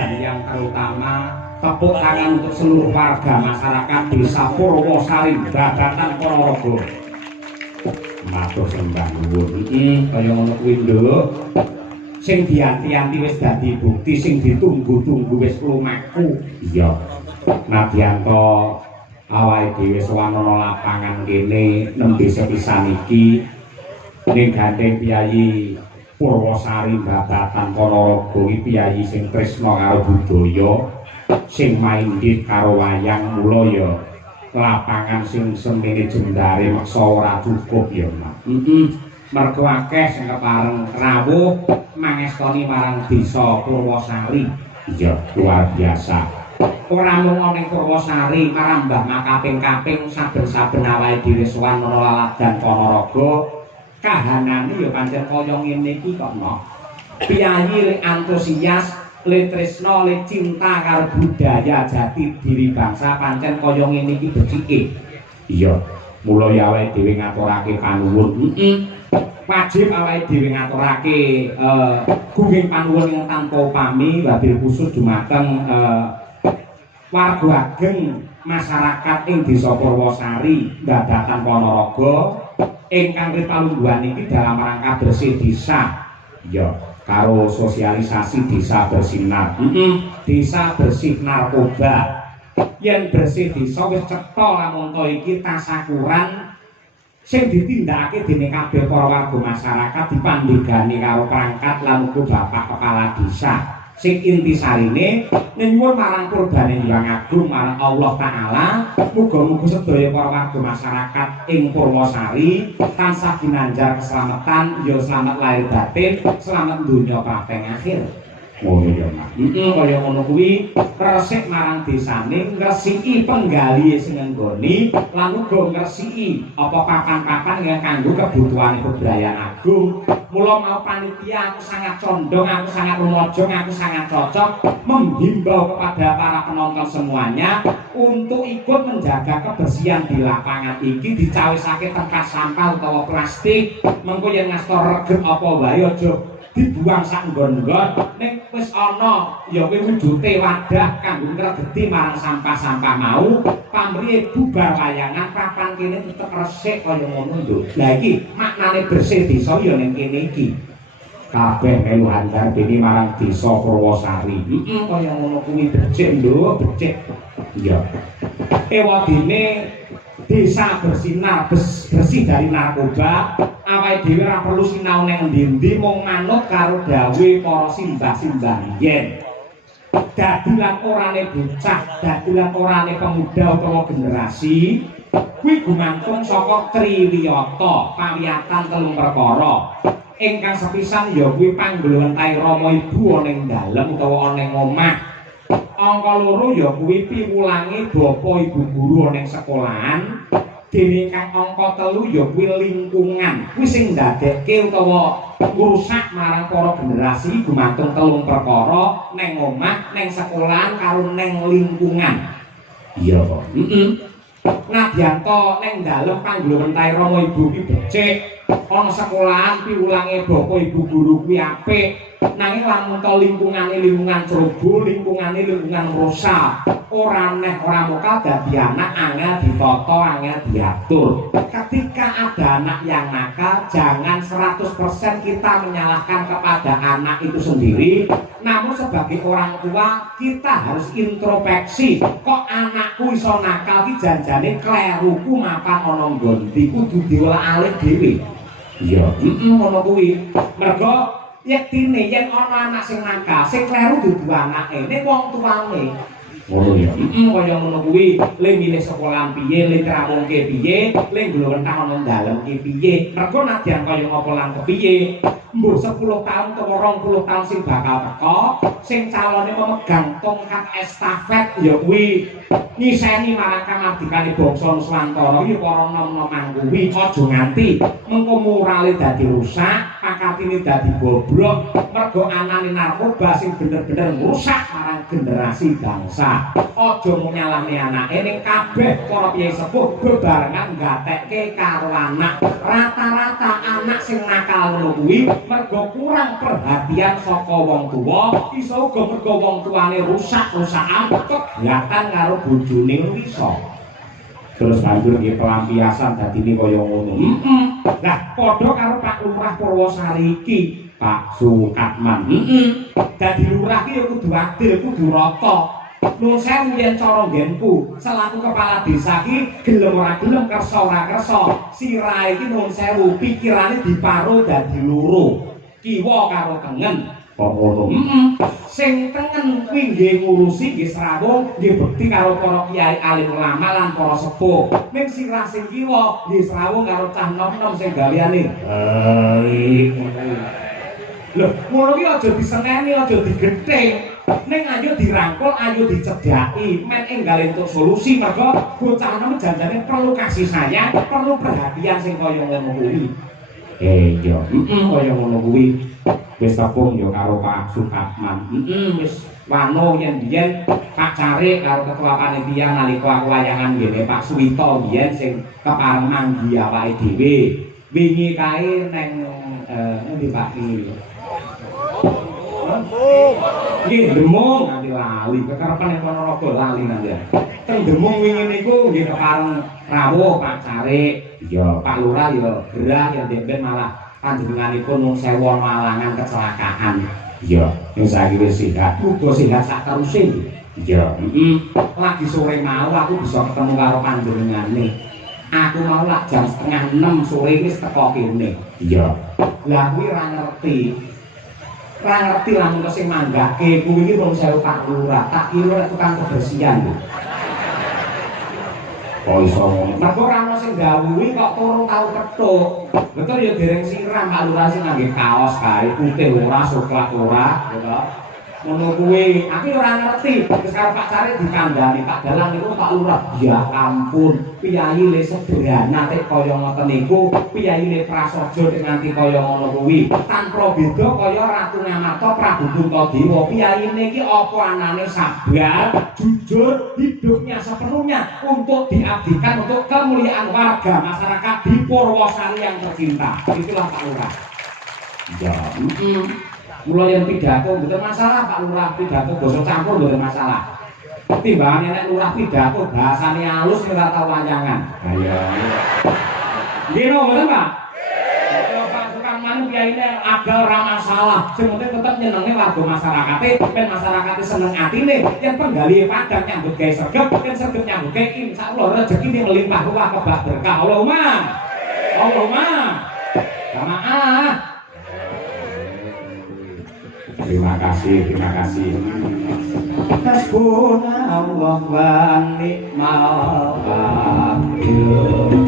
dan yang terutama tepuk tangan untuk seluruh warga masyarakat Desa Purwosari Babatan Ponorogo. Matur sembah nuwun iki kaya ngono kuwi nduk. Sing dianti-anti wis dadi bukti, sing ditunggu-tunggu wis lumaku. Iya. Nadyan to awake dhewe sowan ana lapangan kene nembe sepisan iki ning gandeng Piyayi Purwosari Babatan Ponorogo iki piyayi sing tresna karo budaya, sing maindhit karo wayang, mula ya lapangan sing semene jendare meksa ora cukup ya, Mak. Mergo akeh sing kepareng rawuh mangestoni marang Desa Purwosari. Iya, luar biasa. Ora mung ana ing Purwosari, marang Mbah Makaping-kaping saben-saben awake dhewe sowan ana laladan Ponorogo. Kahanane ya pancen kaya ngene iki kok, Nok. Piyayi le antusias, le tresna, le cinta karo budaya jati diri bangsa pancen kaya ngene iki becike. Iya, mula ya awake dhewe ngaturake panuwun. Wajib awake dhewe ngaturake gunging panuwun ing tanpa upami wabil khusus dumateng warga ageng masyarakat ing Desa Purwosari Babatan Ponorogo ingkang ripalungguhan iki dalam rangka bersih desa ya karo sosialisasi desa bersinar. Desa bersih narkoba. Yen bersih desa wis cetha lamun to iki tasakuran sing ditindakake dening kabeh para warga masyarakat dipandhegani karo perangkat lan uga Bapak Kepala Desa. Sing intisarine nyuwun marang Purbane Hyang Agung marang Allah Taala muga-muga sedaya para warga masyarakat ing Purwosari tansah ginanjar keselamatan ya selamat lahir batin, selamat donya kaping akhir. Ngono ya, Mas. Kaya ngono kuwi resik marang desane ngresiki penggalihe sing nggoni lan uga ngresiki apa papan-papan yang kanggo kebutuhane Bebrayan Agung. Mula mau panitia aku sangat condong, aku sangat rumojong, aku sangat cocok menghimbau kepada para penonton semuanya untuk ikut menjaga kebersihan di lapangan iki, dicawisake tempat sampah utawa plastik, mengko yen ngastor regep apa wae aja dibuang sak nggon-nggon. Ning wis ana ya kuwi wujute wadah kanggo ngregeti marang sampah-sampah mau, pamrihe bubar wayangan papan kene tetep resik kaya ngono nduk. Lah iki maknane bersih desa ya ning kene iki. Kabeh melu handar dene marang Desa Purwosari. Kaya ngono kuwi becik nduk, becik. Iya. Ewadene desa bersinar, bersih dari narkoba. Awake dhewe ora perlu sinau ning endi-endi, mung manut karo dawuhe para simbah-simbah riyen. Dadilan orane bocah, dadilan orane pemuda utawa generasi kuwi gumantung saka triwiyata pawiyatan telung perkara. Ingkang sepisan ya kuwi panggulwentai Rama Ibu ana ing dalem utawa ana ing omah. Angka loro ya kuwi piwulange Bapak Ibu guru ana ing sekolahan. Dene kang angka 3 ya kuwi lingkungan. Kuwi sing ndadekke utawa ngrusak marang para generasi gumantung telung perkara ning omah, ning sekolahan karo ning lingkungan. Iya kok. Nadyan to ning dalem panggulwentai Rama Ibu ki becik, ana sekolahan piwulange Bapak Ibu guru kuwi apik. Nanging lamun to lingkungane lingkungan ceroboh, lingkungane lingkungan rusak, ora neh ora mokal dadi anak angel ditata, angel diatur. Ketika ada anak yang nakal, jangan 100% kita menyalahkan kepada anak itu sendiri. Namun sebagai orang tua kita harus introspeksi, kok anakku iso nakal ki janjane kleruku mapan ana nggondi, kudu diolah-alih dhewe. Iya, ngono kuwi. Mergo yektine yen ana anak sing nakal, sing kleru dudu anake, nek wong tuane. Ngono ya. Kaya ngono kuwi, le milih sekolahan piye, le trawungke piye, le glowentah ana dalem ki piye. Mergo nadyan kaya apa lan kepiye. Mbuh 10 tahun utawa 20 tahun sing bakal teko, sing calone memegang tongkat estafet ya kuwi nyiseni marang kamardikane bangsa Nuswantara iki para nom-noman kuwi aja nganti mengko morale dadi rusak, pakatine dadi bobrok, mergo anane narkoba sing bener-bener rusak marang generasi bangsa. Aja mung nyalahne anake ning kabeh para piyai sepuh bebarengan gatekke karo anak. Rata-rata anak sing nakal ngono kuwi mergo kurang perhatian saka wong tuwa, iso uga mergo wong tuane rusak-rusakan kegiatan karo bojone iso. Terus banjur nggih pelampiasan dadine kaya ngono. Lah padha karo Pak Lurah Purwosari iki, Pak Sukatman. Dadi lurah ki ya kudu adil, kudu rata. Nuwun sewu yen cara nggenku selaku kepala desa ki gelem ora gelem kersa ora kersa, sirahe iki nuwun sewu pikirane diparo dadi loro. Kiwa karo tengen. Ngono. Sing tengen kuwi nggih ngurusi nggih srawung, nggih bekti karo para kiai alim ulama lan para sepuh. Ning sirah sing kiwa nggih srawung karo cah nom-nom sing gaweane. Lho, ngono ki aja diseneni, aja digething. Ning ayo dirangkul, ayo dicedhaki, men enggal entuk solusi mergo bocah nom janjane perlu kasih sayang, perlu perhatian sing kaya ngono kuwi. Iya, kaya ngono kuwi. Wis tepung ya karo Pak Sukatman. Wis wano yen-yen pacare karo ketua panitia nalika aku wayangan ngene Pak Suwito biyen sing kepareng manggi awake dhewe. Wingi kae neng endi Pak iki? Nggih, Demung nganti lali, kekerepen ning Ponorogo lali nanti. Teng Demung wingi niku nggih kepareng rawuh Pak Carik, ya Pak Lurah ya gerah ya demben malah panjenenganipun mung sewu malangan kecelakaan. Iya, yang saiki wis sehat, muga sehat sak teruse. Iya, lagi sore mau aku bisa ketemu karo panjenengane. Aku mau lak jam 5:30 sore wis teko kene. Iya. Lah kuwi ora ngerti. Ora ngerti lamun sing manggake kuwi iki mung sewu Pak Lurah, tak kira tukang kebersihan. Oh iso ngono. Mergo ora ono sing gawuhi kok turu tau kethuk. Betul ya dereng siram Pak Lurah sing ngangge kaos kae putih ora, coklat ora, gitu. Ngono kuwi, aku ora ngerti. Terus karo Pak Carik dikandani Pak Dalang niku Pak Lurah, ya ampun, piyayi le sederhana tek kaya ngoten niku, piyayi le prasaja tek nganti kaya ngono kuwi. Tanpa beda kaya Ratu Ngamata Prabu Puntadewa. Piyayi niki apa anane sabar, jujur, hidupnya sepenuhnya untuk diabdikan untuk kemuliaan warga masyarakat di Purwosari yang tercinta. Itulah Pak Lurah. Ya, mulai yang pidato betul masalah Pak Lurah, pidato basa campur betul masalah. Timbangannya nek lurah pidato bahasane halus ora tau wayangan. Ayo. Nggih betul Pak? Kalau Pak Sukatman kiyaine agak ora masalah, sing penting tetep nyenengi warga masyarakate, ben masyarakate seneng atine, yen penggalihe padang nyambut gawe sregep, yen sregep nyambut gawe insyaallah rezekine melimpah ruah kebak berkah. Allahumma. Allahumma. Jamaah. Terima kasih, terima kasih. Hasbunallah wa ni'mal wakil.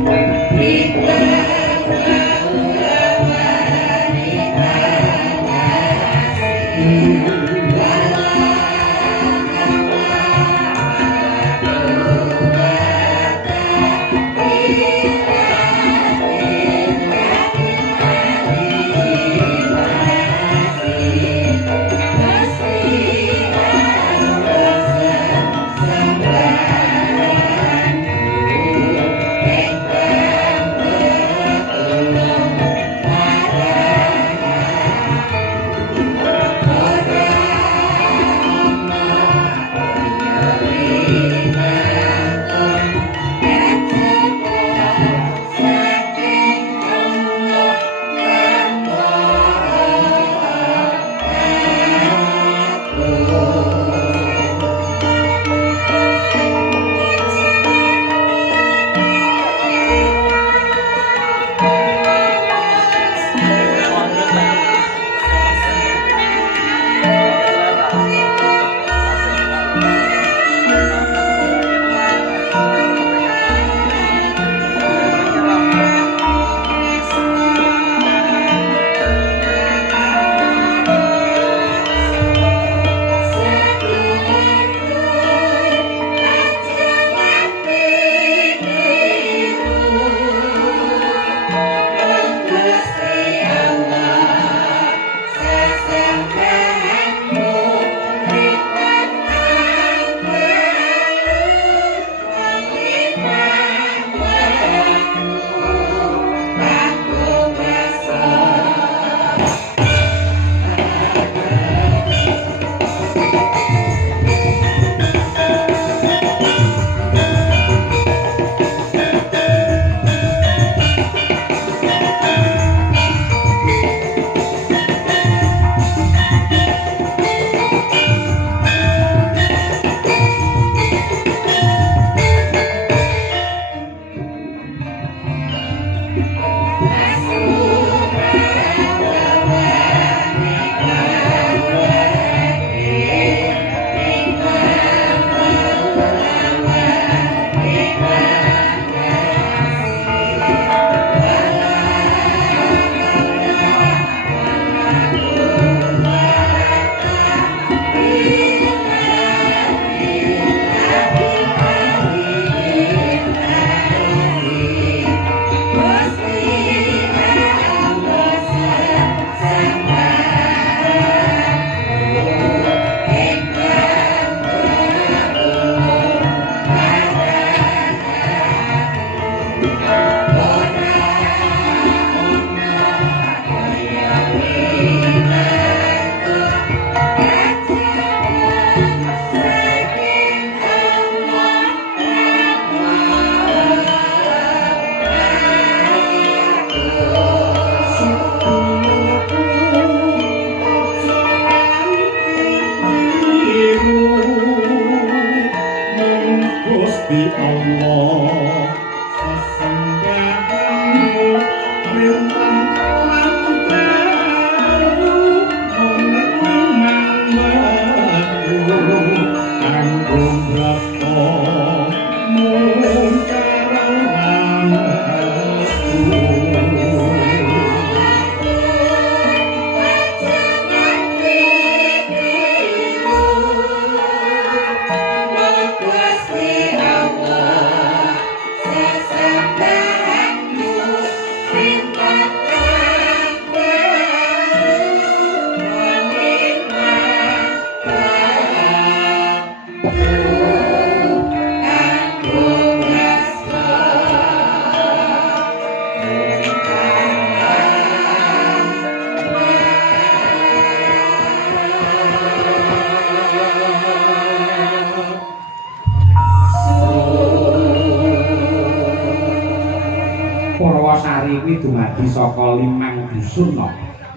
Porwosari kuwi dumadi saka 5 dusun no.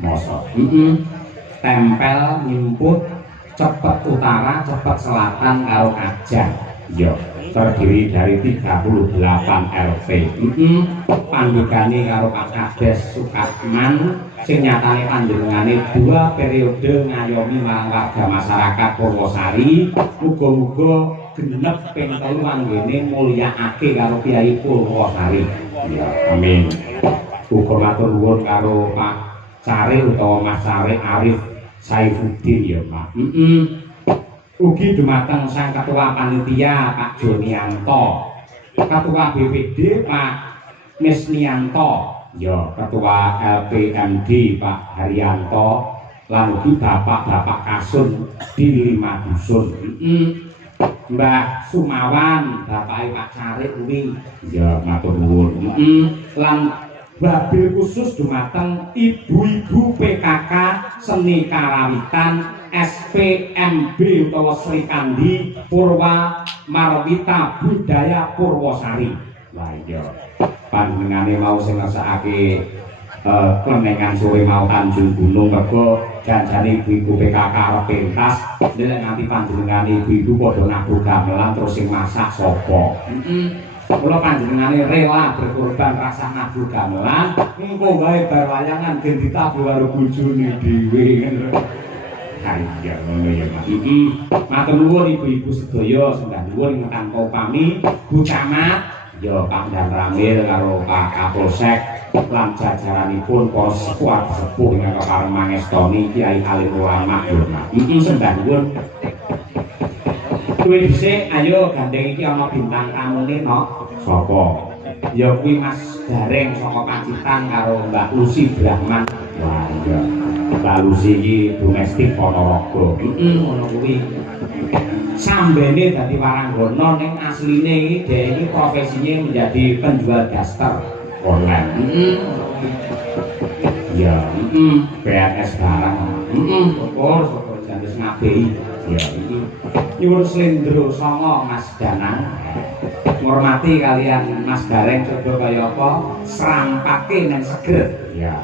Masa. Tempel nyimput cepet utara, cepet selatan karo Kajang. Yo, terdiri dari 38 RT. Pandegane karo Pak Kades Sukatman sing nyatane panjenengane 2 periode ngayomi marang warga masyarakat Purwosari, muga-muga genep ping 3 anggene mulyakake karo Kyai Purwosari. Ya, amin. Uga matur nuwun karo Pak Cari utawa Mas Cari Arif Saifuddin ya, Pak. Ugi dumateng Sang Ketua Panitia Pak Jonianto, Ketua BPD Pak Misnianto, ya Ketua LPMD Pak Haryanto, lan ugi bapak-bapak kasun di 5 dusun. Mbah Sumawan, bapak Pak Cari kuwi, ya matur nuwun. Lan wabil khusus dumateng ibu-ibu PKK Seni Karawitan SPMB utawa Sri Kandi Purwa Marwita Budaya Purwosari. Lah iya panjenengane mau sing ngersakake klenengan sore mau Tanjung Gunung mergo janjane ibu-ibu PKK arep pentas nek nganti panjenengane ibu-ibu padha nabur gamelan terus sing masak sapa. Kula panjenengane rela berkorban rasa nabur gamelan engko gawe bar wayangan den ditabuh karo bojone dhewe. Iya ngono ya Mas. Matur nuwun ibu-ibu sedaya sembah nuwun ingkang upami Bu Camat ya Pak Dan Ramil karo Pak Kapolsek lan jajaranipun para sepuh ingkang kepareng mangestoni Kiai Alim Ulama ya Mas. Sembah nuwun. Kuwi dhisik ayo gandeng iki ana bintang tamune no. Sapa? Ya kuwi Mas Gareng saka Pacitan karo Mbak Lucy Brahman. Wah iya. Mbak Lucy iki domestik Ponorogo. Ngono kuwi. Sambene dadi waranggana ning asline iki dhek iki profesinya menjadi penjual daster online. Ya, PNS barang. Syukur jantes ngabei. Ya iki nyuwun slendro songo Mas Danang. Ngormati kalian Mas Gareng coba kaya apa serampake nang seger. Ya.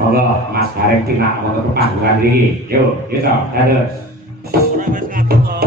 Monggo Mas Gareng tinak wonten panggungan iki. Yo, yo to, dados. Ora wis ngatur kok.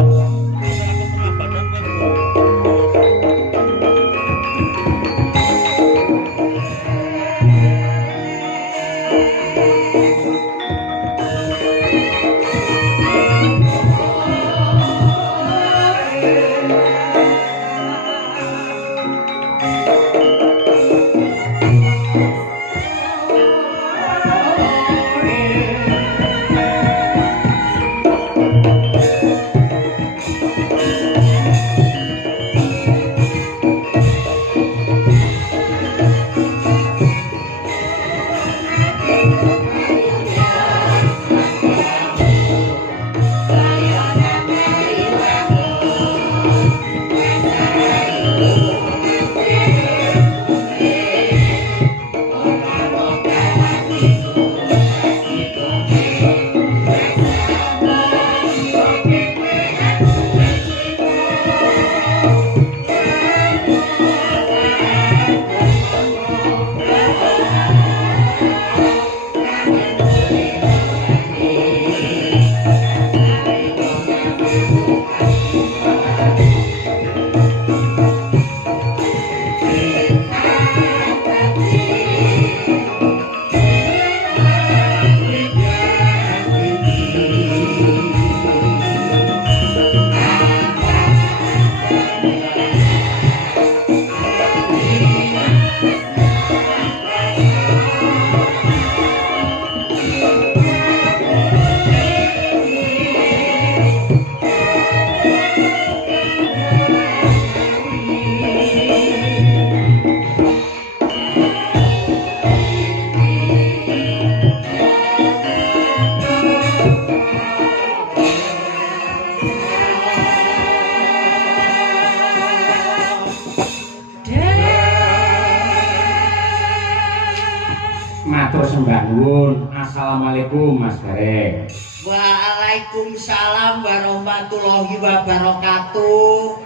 Matur sembah nuwun. Assalamualaikum Mas Gareng. Waalaikumsalam warahmatullahi wabarakatuh.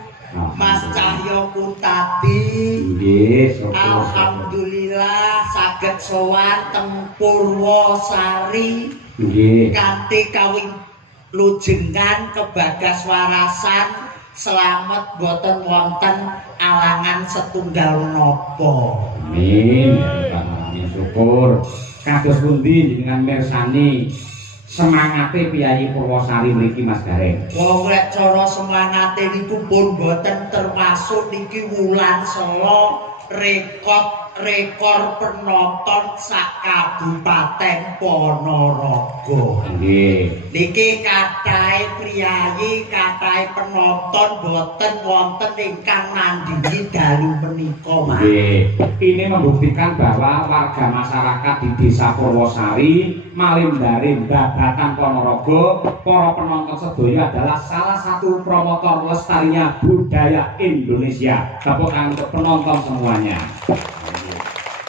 Mas Cah Cahya Kuntadi. Nggih, Alhamdulillah saged sowan teng Purwosari. Nggih. Kanthi kawing lujengan kebagaswarasan selamat boten wonten alangan setunggal menapa. Amin. Amin syukur. Kados pundi jenengan mirsani semangate Piyayi Purwosari mriki Mas Gareng? Wong lek cara semangate niku pun boten termasuk niki wulan Sela rekor penonton sak Kabupaten Ponorogo. Nggih. Niki kathah priyayi, kathah penonton boten wonten ingkang nandingi dalu menika, Mas. Nggih. Ini membuktikan bahwa warga masyarakat di Desa Purwosari, Malimbarim, Babatan Ponorogo, para penonton sedaya adalah salah satu promotor lestarinya budaya Indonesia. Tepuk tangan untuk penonton semuanya.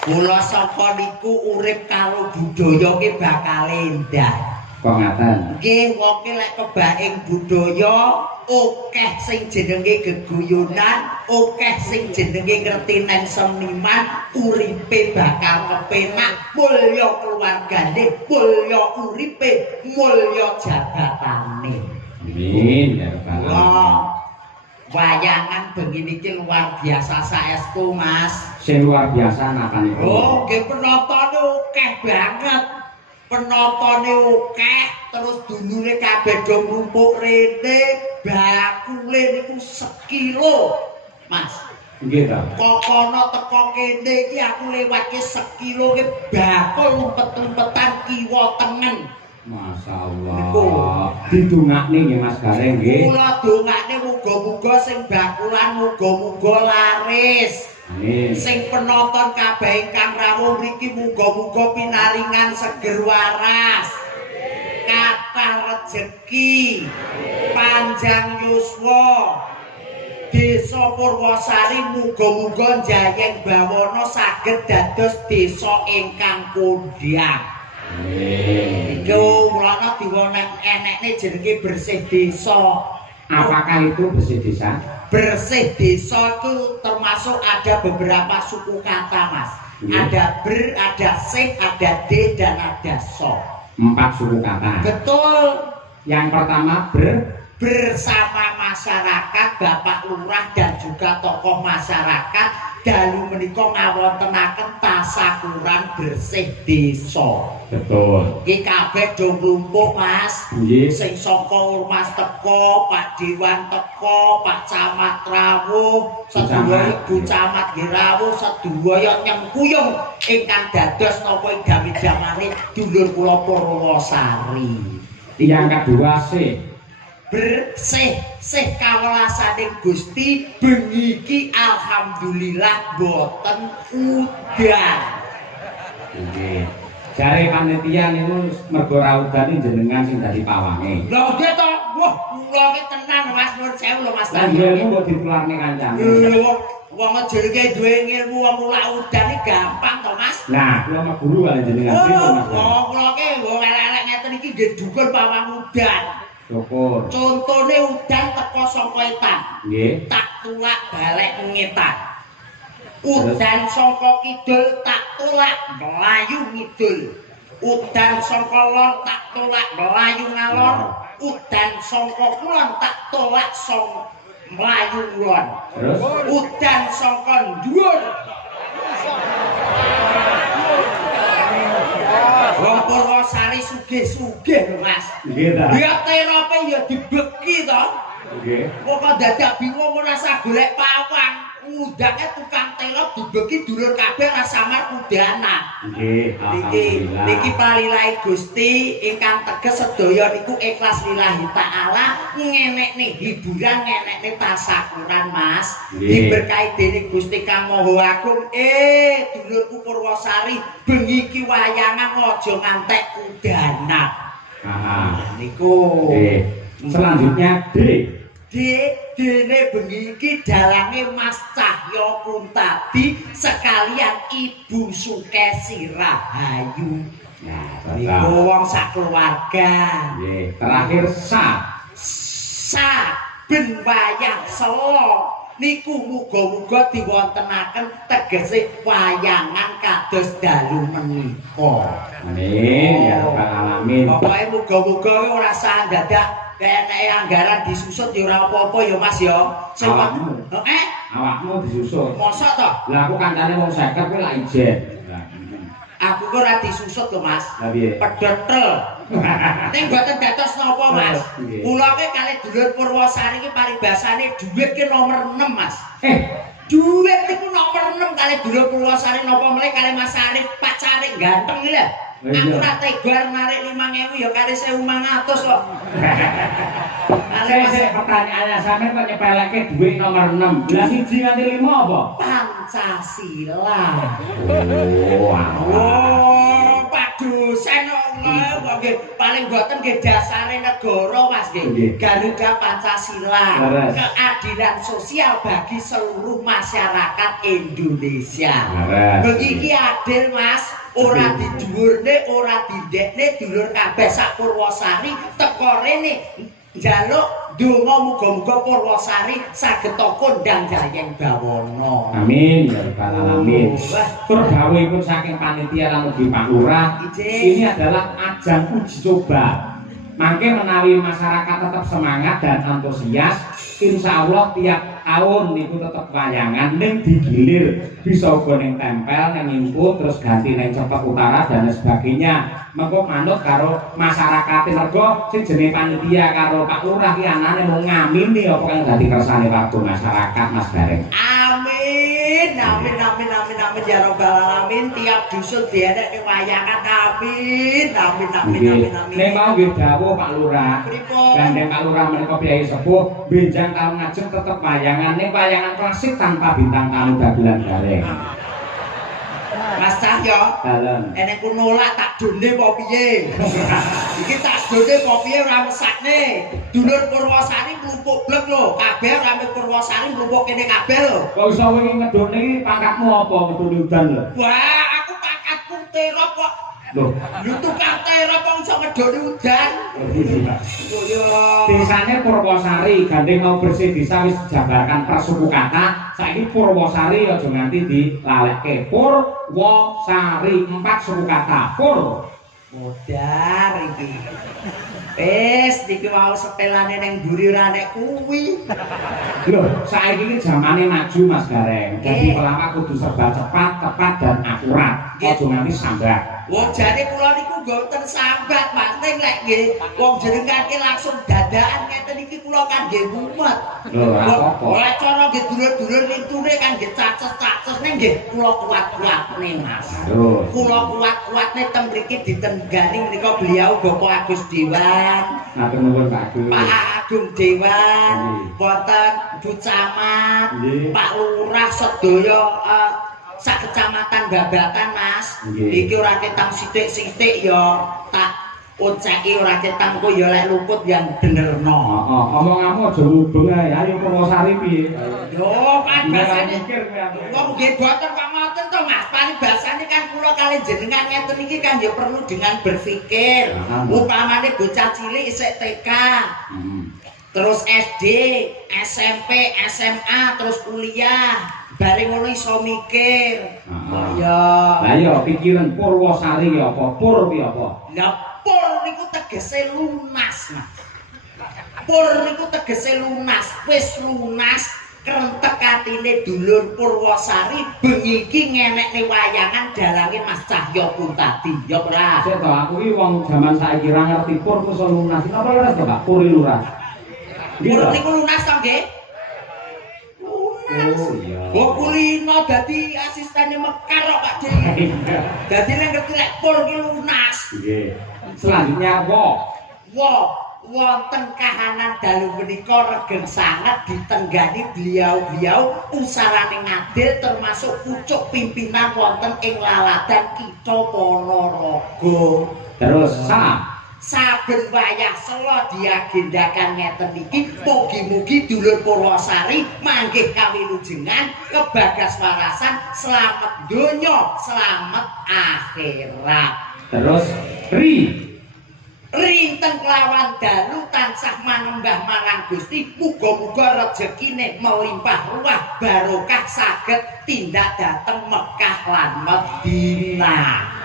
Kula saka niku urip karo budaya ki bakal endah. Kok ngaten? Nggih, wong ki lek kebaing budaya akeh sing jenenge geguyonan, akeh sing jenenge ngerti nang seniman, uripe bakal kepenak, mulya keluargane, mulya uripe, mulya jabatane. Amin ya rabbal alamin. Wayangan begini ki luar biasa saestu, Mas. Sing luar biasa napa niku? Oh, nggih penontonane akeh banget. Penontonane akeh, terus dulure kabeh do nglumpuk rene, bakule niku sekilo, Mas. Nggih ta. Kokono teko kene iki aku lewat ki sekilo ki bakul umpet-umpetan kiwa tengen. Masyaallah. Didongakne nggih Mas Gareng nggih. Kula dongakne muga-muga sing bakulan muga-muga laris. Amin. Sing penonton kabeh ingkang rawuh mriki muga-muga pinaringan seger waras. Kathah rejeki. Panjang yuswa. Desa Purwosari muga-muga njayeng bawana saged dados desa ingkang kondhang. Amin. Iku mulane diweneh-enekne jenenge bersih desa. Apakah itu bersih desa? Bersih desa itu termasuk ada beberapa suku kata, Mas. Ya. Ada ber, ada sing, ada d, dan ada so. 4 suku kata. Betul. Yang pertama Bersama masyarakat, Bapak Lurah dan juga tokoh masyarakat dalu menika ngawontenaken tasakuran bersih desa. betul. Iki kabeh do nglumpuk, Mas. Nggih. Sing saka Ormas teko, Pak Dewan teko, Pak Camat rawuh, sedaya Ibu Camat nggih rawuh, sedaya nyengkuyung ingkang dados napa ing dami-damane dulur kula Purwosari. Yang kedua Bersih kawelasaning Gusti bengi iki alhamdulillah boten udan. Nggih. Jare panitia niku mergo ra udan jenengan sing dadi pawange. Lha nggih to, wah kula ki tenan Mas nuwun sewu lho Mas. Lah ilmu kok ditularne kancane. Wong jenenge duwe ilmu wong mulak udan iki gampang to Mas. Nah, kula mah guru kali jenengan pripun Mas. Wong kula ki wong elek-elek ngeten iki nggih dukul pawang udan. Syukur. Contone udan teko saka etan. Nggih. Tak tulak balik ngetan. Udan saka kidul tak tulak melayu ngidul. Udan saka lor tak tulak melayu ngalor. Udan saka kulon tak tulak melayu kulon. Terus Udan saka dhuwur. Wong Purwosari sugih-sugih lho Mas. nggih ta. Ya terope ya dibeki to. Nggih. Kok dadak bingung ora usah golek pawang. Undake tukang telok dibeki dulur kabeh rasa mar udanan. Nggih, alhamdulillah. Niki palilahi Gusti ingkang teges sedaya niku ikhlas lillahi taala ngenekne hiburan ngenekne tasakuran Mas. Diberkahi dening Gusti Kang Maha Agung. Dulurku Purwosari bengi iki wayangan aja ngantek udanan. Niku. Selanjutnya Dene bengi iki dalange Mas Cahya Kuntadi sekalian Ibu Sukesi Rahayu. Nah, Niku wong sakeluarga. Nggih, terakhir Saben wayah Sela niku muga-muga diwontenaken tegese wayangan kados dalu menika. Amin ya rabbal alamin. Pokoke muga-muga ora sah dadak eneke anggaran disusut ya ora apa-apa ya Mas ya. Sing Awakmu disusut. mosok to? Lah aku kancane wong 50 kuwi lak ijen. Aku kok ora disusut lho Mas. Lah piye? Pedotel. Ning mboten dados napa Mas. Kula ki kalih dulur Purwosari ki paribasane dhuwit ki nomor 6 Mas. Dhuwit niku nomor 6 kalih dulur Purwosari napa meneh kalih Mas Arif pacare ganteng iki lho. Aku ora tega narik 5.000 ya kalih 1.500 kok. Saya pertanyaannya sampe kok nyepeleke dhuwit nomor 6. Lah 1 nganti 5 apa? Pancasila. Oh, Pak dosen nggih paling boten nggih dasare negara Mas nggih. Garuda Pancasila. Keadilan sosial bagi seluruh masyarakat Indonesia. Begiki adil Mas. Ora didhuwurne, ora didekne dulur kabeh sak Purwosari teko rene njaluk donga muga-muga Purwosari saged kondang jayeng bawana. Amin ya rabbal alamin. Tur dawuhipun saking panitia lan ugi Pak Lurah, ini adalah ajang uji coba. Mangke menawi masyarakat tetap semangat dan antusias, insya Allah tiap tahun niku tetap wayangan ning digilir bisa uga ning tempel ning info terus ganti ning Cepet Utara dan sebagainya. Mengko manut karo masyarakat mergo sing jenenge panitia karo Pak Lurah ki anane mung ngamini apa kang dadi kersane waktu masyarakat Mas Bareng. Amin. Amin amin amin amin ya rabbal alamin. Tiap dusun dienek ning wayangan amin. Amin amin amin amin. Nek mau nggih dawuh Pak Lurah. Gandeng Pak Lurah menika Kyai sepuh benjang taun ngajeng tetep wayangan ning wayangan klasik tanpa bintang tamu dagelan bareng. Mas Cahyo, enek ku nolak tak done apa piye? Iki tak done apa piye ora mesakne. Dulur Purwosari mlumpuk blek lho, kabeh rame Purwosari mlumpuk kene kabeh lho. Kok iso wingi ngedone iki pangkatmu apa ngedone udan lho? Wah, aku pangkatku terop kok. Lho, tukang terop kok iso ngedone udan. Oh ya. Desane Purwosari, gandeng mau bersih desa wis jabarkan persuku kata. Saiki Purwosari aja nganti dilalekke. Purwosari 4 suku kata. Pur. Modar iki. Wis iki mau sepelane ning mburi ora nek kuwi. Lho, saiki iki zamane maju Mas Gareng. Jadi pelawak kudu serba cepat, tepat dan akurat. Aja nganti sambat. Wong jane kula niku mboten sambat, Mas. Ning lek nggih wong jenengan ki langsung dadakan ngeten iki kula kan nggih mumet. Lho, ora apa-apa. Oleh cara nggih dulur-dulur lintune kan nggih caces-caces ning nggih kula kuat-kuatne, Mas. Lho, Kula kuat-kuatne teng mriki ditenggani menika beliau Bapak Agus Dewan. matur nuwun Pak Agus. Pak Agung Dewan, wonten Bu Camat, Pak Lurah sedaya sak kecamatan Babatan Mas. Iki ora ketang sithik-sithik ya tak oceki ora ketang kok ya lek luput yang benerno. Heeh, omonganmu aja mubeng ae. Ayo Purwosari piye? Yo, paribasane wong nggih boten kok ngoten to Mas. Paribasane kan kula kali jenengan ngeten iki kan ya perlu dengan berpikir. Upamane bocah cilik isih TK. Terus SD, SMP, SMA, terus kuliah. Bareng ngono iso mikir. Ya. Lah ya pikiran Purwosari ya apa? Pur piye apa? Lah pur niku tegese lunas, Mas. Pur niku tegese lunas, wis lunas krentek atine dulur Purwosari bengi iki ngenekne wayangan dalange Mas Cahyo pun tadi. Ya ora. Sik to aku iki wong jaman saiki ora ngerti pur ku iso lunas. Napa leres to Pak? Puri lunas. Pur niku lunas to nggih? Oh iya. Oh kulino dadi asistene Mekar kok Pak Dek. Dadi nek ngerti lek pur ki lunas. Nggih. Selanjutnya wonten kahanan dalu menika regen sanget ditenggani beliau-beliau usarane ngadil termasuk pucuk pimpinan wonten ing laladan Kitha Ponorogo. Terus saben wayah sela diagendakan ngeten iki mugi-mugi dulur Purwosari manggih kawilujengan kebagas warasan selamat donya selamat akhirat. terus rinten kelawan dalu tansah manembah marang Gusti muga-muga rejekine melimpah ruah barokah saged tindak dhateng Mekah lan Madinah.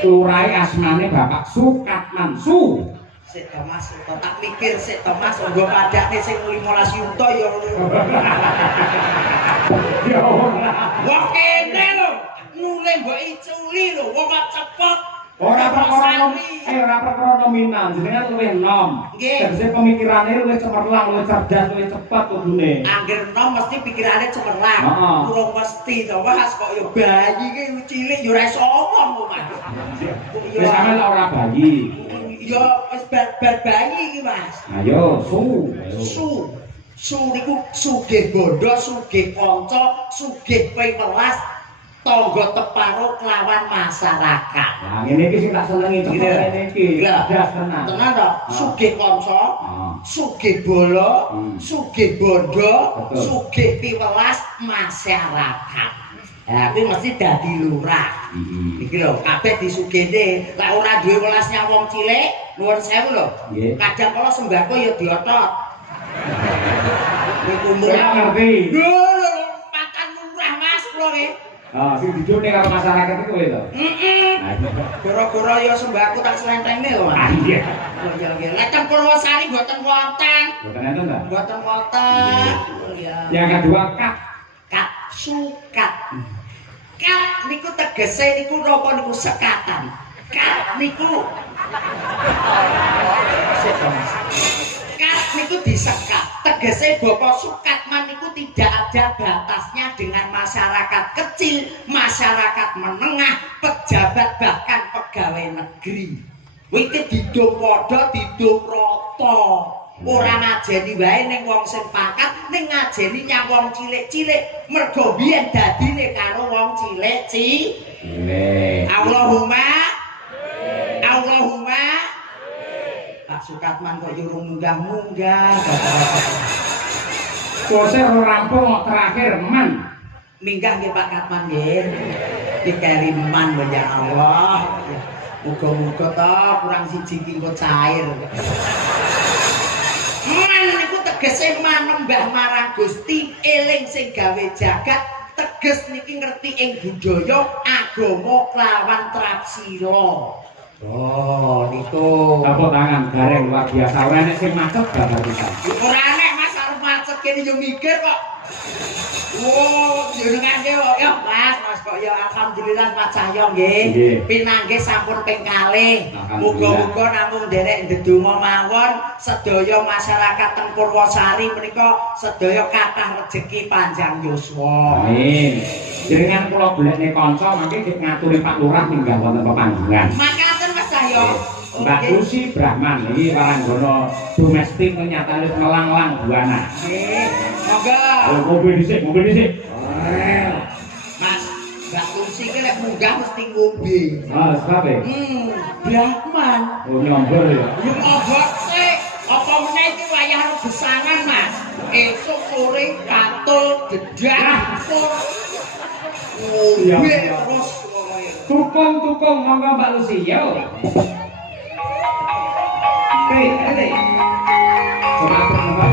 Turai asmane Bapak Sukatman Su. Sik Mas, tak mikir sik Mas, nggo padakne sing 15 yuta ya. Ya ora. Wong kene lho, nule mbok iculi lho, wong kok cepet. Ora perkara nominal, jenengan luwih enom. Nggih. Tegese pemikirane luwih cemerlang, luwih cerdas, luwih cepat kudune. Angger enom mesti pikirane cemerlang. Heeh. Urung mesti to Mas, kok ya bayi ki cilik ya ora iso omong kok Mas. Wis sampe lah ora bayi. Ya wis bar bayi iki Mas. Ayo, Su niku sugih bondo, sugih kanca, sugih welas, tangga teparo kelawan masyarakat. Nah, ngene iki sing tak senengi ngene iki. Cerdas tenan. Tenan to, sugih kanca, sugih bola, sugih bondo, Betul. sugih piwelas masyarakat. Ya, kuwi mesti dadi lurah. Iki lho, kabeh disugihne. Lek ora duwe welasnya wong cilik, nuwun sewu lho. Nggih. Kadang kala sembako ya diotot. Niku Kowe ngerti. Lho, makan lurah Mas kula nggih. Ah, sing dijone karo masyarakat iku kowe to. Nah, Goro-goro ya sembako tak slenthenge lho, ah, Mas. iya. Oh iya nggih. Lek teng Purwosari mboten wonten. Boten enten ta? Mboten wonten. Oh iya. Yang kedua Kak. Kat sukat. Kat niku tegese niku napa niku sekatan. Kat niku Kat niku disekat. Tegese Bapak Sukatman niku tidak ada batasnya dengan masyarakat kecil, masyarakat menengah, pejabat bahkan pegawai negeri. Iki didung padha, didung rata. Ora ngajeni wae ning wong sing pangkat, ning ngajeni nyang wong cilik-cilik. Mergo biyen dadine karo wong cilik Nggih. Allahumma Pak Sukatman kok urung munggah-munggah. Kose ora rampung kok terakhir man. Minggah nggih Pak Katman nggih. Dikariman ya Allah. Muga-muga to kurang siji iki engko cair. Man niku tegese manembah marang Gusti, eling sing gawe jagat, teges niki ngerti ing budaya, agama klawan trapsira. Oh, niku. Tepuk tangan gareng luar biasa. Ora enek sing macet gambar kita. Ora enek Mas arep macet kene yo mikir kok. Oh, jenengan ge kok ya Mas kok ya alhamdulillah Mas Cahyo nggih. Nggih. Pinanggih sampun ping kalih. Alhamdulillah. Muga-muga namung nderek ndedonga mawon sedaya masyarakat teng Purwosari menika sedaya kathah rejeki panjang yuswa. Amin. Jenengan kula golekne kanca mangke ngaturi Pak Lurah minggah wonten pepanggilan. Makaten Mas Cahyo. Mbak Lucy Brahman iki waranggono domestik nyatane melanglang buana. Nggih. Monggo. Mobil dhisik. Mas, Mbak Lucy ki lek munggah mesti ngombe. Ah, sebabe. Brahman. Oh nyombor ya. Yo ngobot sih. Apa meneh iki wayah besangan, Mas. Esuk sore katul dedak. Iya, Ngombe iya. terus. Tukung monggo Mbak Lucy yo. Hei. Coba monggo.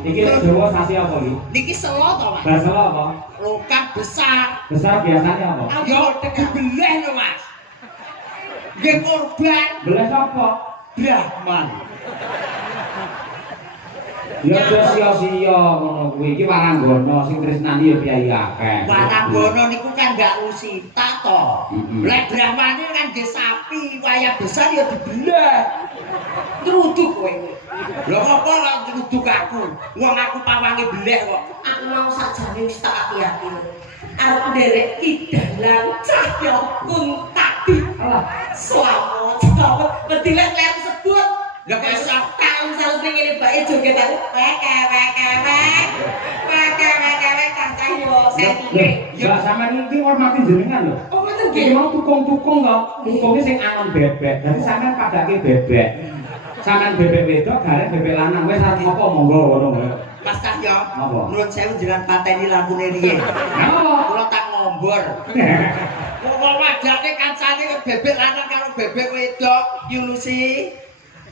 Iki Jawa sasi apa iki? Niki selo to, Mas? Bahasa apa? Lokat besar. Besar biasanya apa? Yo dibeleh lho, Mas. Nggih korban Belas apa? Brahman. Ya aja sia-sia ngono kuwi. Iki waranggana sing tresnani ya piye akeh. Waranggana niku kan gak usita to. Lek Brahmane kan nggih sapi, wayah besar ya dibelah. Truduk kowe. Lho apa kok truduk aku? Wong aku pawange belek kok. Aku mau sakjane wis tak ati-ati. Arep nderek kidalan cahya kuntabi. Alah, Selamat bedilek ler sebut. Lah kok iso Tahun selalu ning ngene bae jogetan. Cacah yo sentine. ya sampean iki hormati jenengan lho. Oh ngoten Iki nggih. mau tukung-tukung kok. Tukunge sing angon bebek. Dadi sampean padake bebek. Sampean bebek wedok garek bebek lanang wis arep apa monggo ngono. Mas Cahyo. Apa? Menurut saya jenengan pateni lampune riyen. Apa? Kula tak ngombor. Wong wadane kancane bebek lanang karo bebek wedok, Yulusi.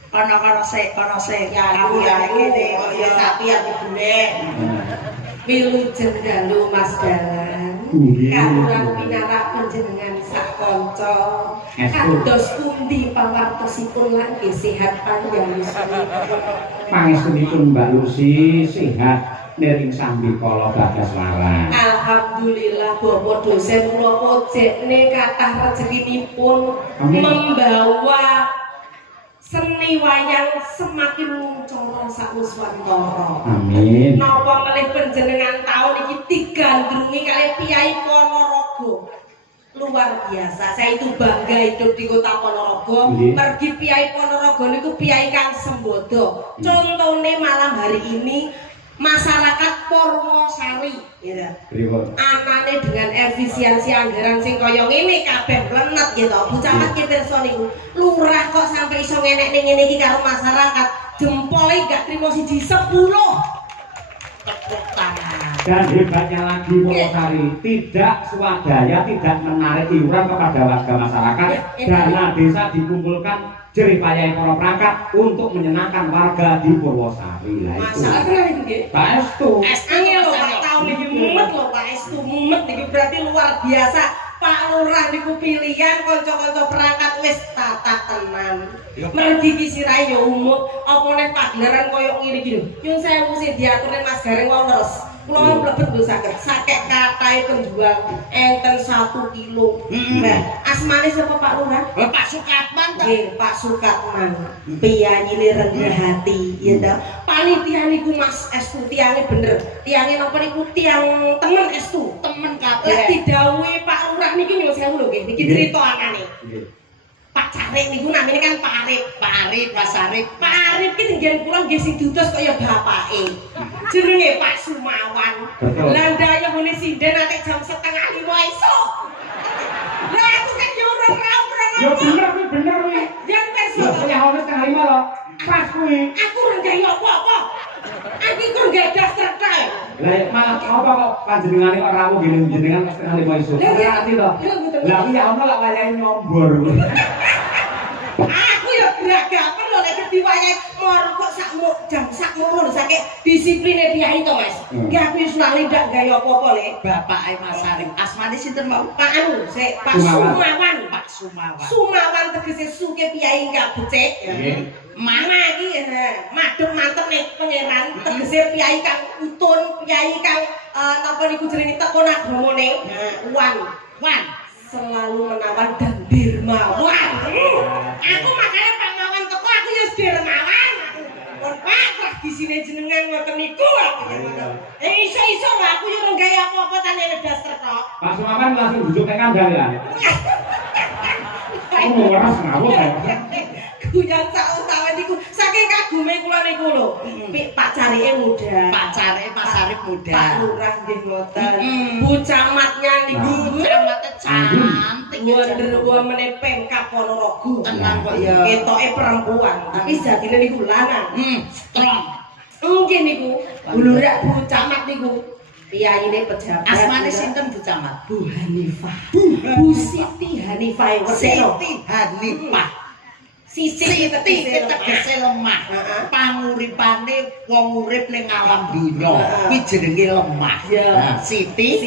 Ana sik. Ya aku ya kene kok ya sapi ya dibulek. Wilujeng dalu Mas Dalan. Kawula pinarak panjenengan sak kanca. Kados pundi pawartosipun lan sehat panjang yuswa. Pangestunipun Mbak Lucy sehat nering sambi kala Bagaswaran. Alhamdulillah Bapak dosen kula ojekne kathah rezekinipun Amin. membawa seni wayang semakin muncul sak Nuswantara. Amin. Napa melih panjenengan taun iki digandrungi kali Piyai Ponorogo. Luar biasa. Saya itu bangga hidup di Kota Ponorogo. Nggih. Mergi Piyai Ponorogo niku piyai kang sembodo. Contone malam hari ini masyarakat Purwosari gitu. Pripun? Anane dengan efisiensi anggaran sing kaya ngene kabeh mlenet gitu. Bu Camat ki pirsa niku. Lurah kok sampai iso ngenek ning ngene iki karo masyarakat. Jempole gak trimo siji 10. Tepuk tangan. Dan hebatnya lagi Purwosari tidak swadaya, tidak menarik iuran kepada warga masyarakat. Dana desa dikumpulkan jerih payah para perangkat untuk menyenangkan warga di Purwosari. Lah itu. Masalah kenal itu nggih. Pak Estu. Angel lho Pak tahun iki mumet lho Pak Estu mumet iki berarti luar biasa. Pak Lurah niku pilihan kanca-kanca perangkat wis tata tenan. Mergi ki sirahe ya umut, apa nek pagelaran koyo ngene iki lho. Nyun sewu sing diaturne Mas Gareng wau leres. Kula mau mlebet lho saged sakek katahe penjual enten 1 kilo. Nah, asmane sapa Pak Lurah? Pak Sukatman ta? Nggih, Pak Sukatman. Piyayine rendah hati, ya ta. Panitia niku Mas Estu tiange bener. Tiange napa niku tiang temen Estu. Temen Lah kabeh. didhawuhi Pak Lurah niki nyuwun sewu lho nggih. Niki crita anane. Pak Carik niku namine kan Pak Arif. Mas Arif. Pak Arif ki tinggal kula nggih sing diutus kaya bapake. Jenenge Pak Sumawan. Betul. Lah ndaya ngene sinden ate jam 4:30 esuk. Lah aku kan yo ora Ya bener kuwi bener kuwi. yang perso. Ya punya honor setengah 5 loh. Pas kuwi. Aku ora gawe apa-apa. Aku kok gak daftar kae. Lah malah apa kok panjenengane ora rawuh ngene jenengan setengah 5 iso. Lah, iya. Ati to. Iya, betul. Lah iki ya ono lak wayahe nyombor. Aku ya beragapan lho lek diwayahi moro kok sakmono lho saking disipline piyai to Mas. Nggih aku wis lali ndak gawe apa-apa lek. Bapake Mas Arif. Asmane sinten mau? Pak anu sik Pak Sumawan. Sumawan. Pak Sumawan. Sumawan tegese suke piyai enggak becik. Nggih. Mana iki madhep mantep nih pangeran tegese piyai kang utun, piyai kang napa niku jenenge tekon agamane. Wan selalu menawan dan dermawan. Aku makanya Pak Mawan teko aku ya dermawan. Pun Pak tradisine jenengan ngoten niku aku ya ngono. Iso-iso lah aku yo ora gawe apa-apa tane nedas tok. Pak Sumaman langsung duduk ning kandang ya. Oh, ora ngawur ya. Guyon sak utawa niku saking kagume kula niku lho. Pak Carike muda. Pak Carike Mas Arif muda. Pak Lurah nggih ngoten. Bu Camatnya niku Camate cantik. Wonder Woman Pemkab Ponorogo. Tenang kok ya. Ketoke perempuan, tapi jatine niku lanang. Strong. Nggih niku. Bulurak Bu Camat niku. Piyayine pejabat. Asmane sinten Bu Camat? Bu Hanifah. Bu Siti Hanifah. Siti Hanifah. Siti tegese lemah. Panguripane wong urip ning alam dunya kuwi jenenge lemah. Ya. Siti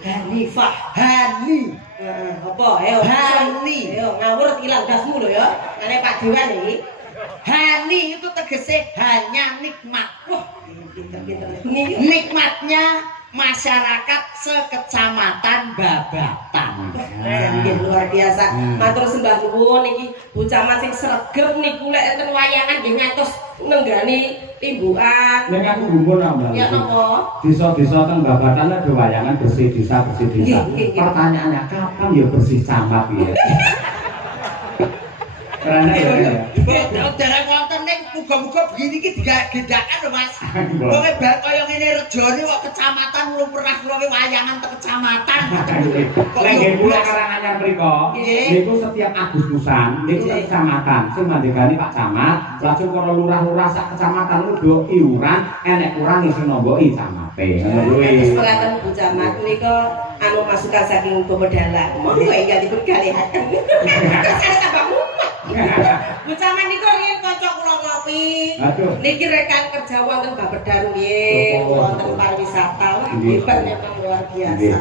Hanifah. Hani. Apa? Ayo. Hani. Ayo ngawur ilang dasmu lho ya. Ane Pak Dewan iki. Hani itu tegese hanya nikmat. Wah, pinter-pinter. Nikmatnya masyarakat sekecamatan Babatan. Nggih luar biasa. Matur sembah nuwun iki Bu Camat sing sregep niku lek enten wayangan nggih ngantos nenggani timbukan. Nek aku gumun Mbak. Ya napa? Desa-desa teng Babatan ada wayangan bersih desa. Nggih. Pertanyaannya kapan ya bersih camat ya? Karena ya. Dereng wonten ning muga-muga begini iki digedakan lho Mas. Wong bar kaya ngene rejane kok kecamatan belum pernah kula wayangan te kecamatan. Lek nggih kula Karanganyar mriku, niku setiap Agustusan niku teng kecamatan sing mandekani Pak Camat, lajeng para lurah-lurah sak kecamatan niku do iuran, enek kurang sing nomboki camate. Terus mekaten Bu Camat menika anu masukan saking Pemedalan. Monggo ya dipun galehaken. Kasane tambah mumet. Bu Camat niku riyen kanca kula ngopi. Aduh. Niki rekan kerja wonten Bapedan nggih, wonten pariwisata. Wah, hebat memang luar biasa.